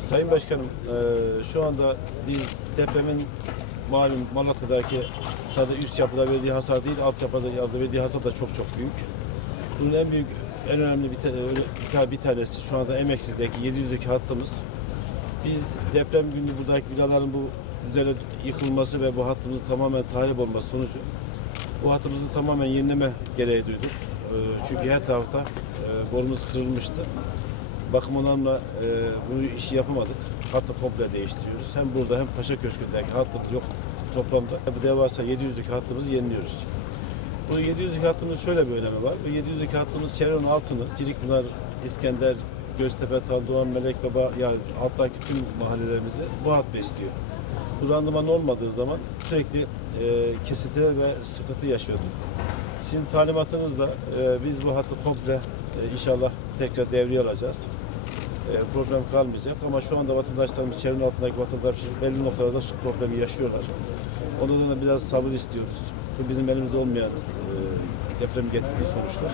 Sayın Başkanım, e, şu anda biz depremin malum Malatya'daki sadece üst yapıda verdiği hasar değil, alt yapıda verdiği hasar da çok çok büyük. Bunun en büyük, en önemli bir, bir, ta- bir tanesi şu anda Emeksiz'deki 700'deki hattımız. Biz deprem günü buradaki binaların bu üzerine yıkılması ve bu hattımızın tamamen tahrip olması sonucu bu hattımızı tamamen yenileme gereği duyduk. E, Çünkü her tarafta e, borumuz kırılmıştı. Bakım onarımla e, bu işi yapamadık. Hattı komple değiştiriyoruz. Hem burada hem Paşa Köşkü'ndeki hattımız yok toplamda. Bu devasa 700'lük hattımızı yeniliyoruz. Bu 700'lük hattımız şöyle bir önemi var. Bu 700'lük hattımız çevrenin altını, Cirikpınar, İskender, Göztepe, Tandoğan, Melek Baba yani alttaki tüm mahallelerimizi bu hat besliyor. Bu randıman olmadığı zaman sürekli e, kesintiler ve sıkıntı yaşıyorduk. Sizin talimatınızla e, biz bu hattı komple e, inşallah tekrar devreye alacağız. E, problem kalmayacak ama şu anda vatandaşlarımız, çevrenin altındaki vatandaşlar belli noktalarda su problemi yaşıyorlar. O nedenle biraz sabır istiyoruz. Bu bizim elimizde olmayan e, depremin getirdiği sonuçlar.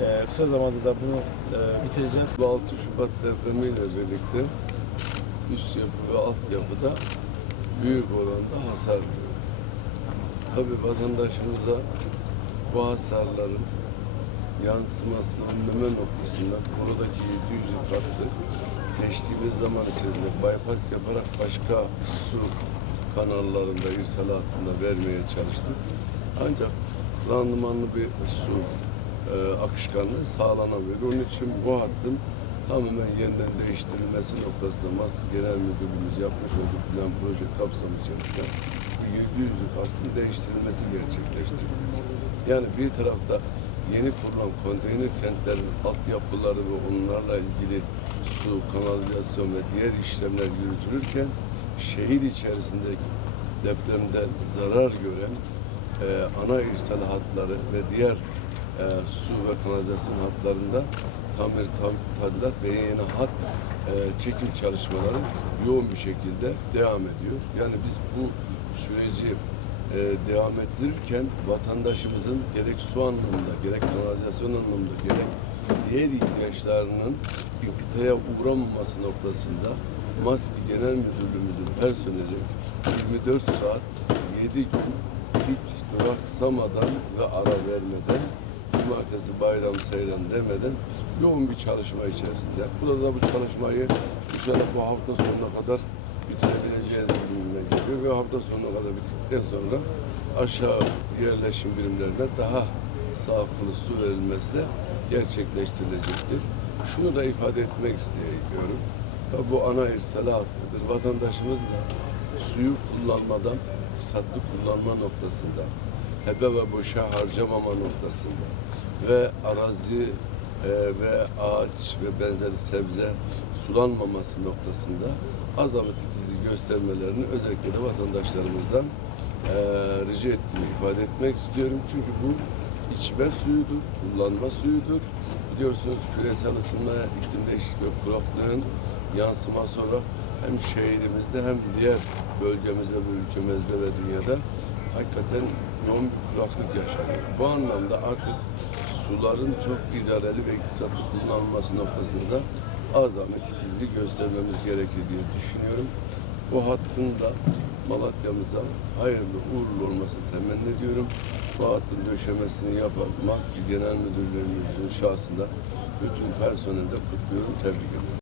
E, kısa zamanda da bunu bitireceğiz. Bu 6 Şubat depremiyle birlikte üst yapı ve alt yapıda büyük oranda hasar. Tabii vatandaşımıza bu hasarların yansımasını önleme noktasında buradaki 700 hattı geçtiğimiz zaman içerisinde bypass yaparak başka su kanallarında, irsal hattında vermeye çalıştık. Ancak randımanlı bir su e, akışkanlığı sağlanamıyor. Onun için bu hattın tamamen yeniden değiştirilmesi noktasında MAS Genel Müdürlüğümüz yapmış olduğu plan proje kapsamı içerisinde bu 700'lük hattın değiştirilmesi gerçekleştiriliyor. Yani bir tarafta yeni kurulan konteyner kentlerin altyapıları ve onlarla ilgili su, kanalizasyon ve diğer işlemler yürütülürken şehir içerisinde depremden zarar gören e, ana irsal hatları ve diğer e, su ve kanalizasyon hatlarında tamir, tam, tadilat ve yeni hat e, çekim çalışmaları yoğun bir şekilde devam ediyor. Yani biz bu süreci e, devam ettirirken vatandaşımızın gerek su anlamında, gerek kanalizasyon anlamında, gerek diğer ihtiyaçlarının inkıtaya uğramaması noktasında MASK Genel Müdürlüğümüzün personeli 24 saat 7 gün hiç duraksamadan ve ara vermeden cumartesi bayram seyran demeden yoğun bir çalışma içerisinde. Burada da bu çalışmayı inşallah bu hafta sonuna kadar bitirebileceğiz gibime geliyor ve hafta sonuna kadar bittikten sonra aşağı yerleşim birimlerine daha sağlıklı su verilmesine gerçekleştirilecektir. Şunu da ifade etmek istiyorum. Ya bu ana irsali hattıdır. Vatandaşımız da suyu kullanmadan iktisatlı kullanma noktasında, hebe ve boşa harcamama noktasında ve arazi e, ve ağaç ve benzeri sebze sulanmaması noktasında azami titizi göstermelerini özellikle de vatandaşlarımızdan e, rica ettiğimi ifade etmek istiyorum. Çünkü bu içme suyudur, kullanma suyudur. Biliyorsunuz küresel ısınmaya, iklim değişikliği ve kuraklığın yansıması olarak hem şehrimizde hem diğer bölgemizde ve ülkemizde ve dünyada hakikaten yoğun bir kuraklık yaşanıyor. Bu anlamda artık suların çok idareli ve iktisatlı kullanılması noktasında azami titizlik göstermemiz gerekir diye düşünüyorum. Bu hattın da Malatya'mıza hayırlı uğurlu olmasını temenni ediyorum. Bu hattın döşemesini yapan Maski Genel Müdürlüğümüzün şahsında bütün personelde kutluyorum, tebrik ediyorum.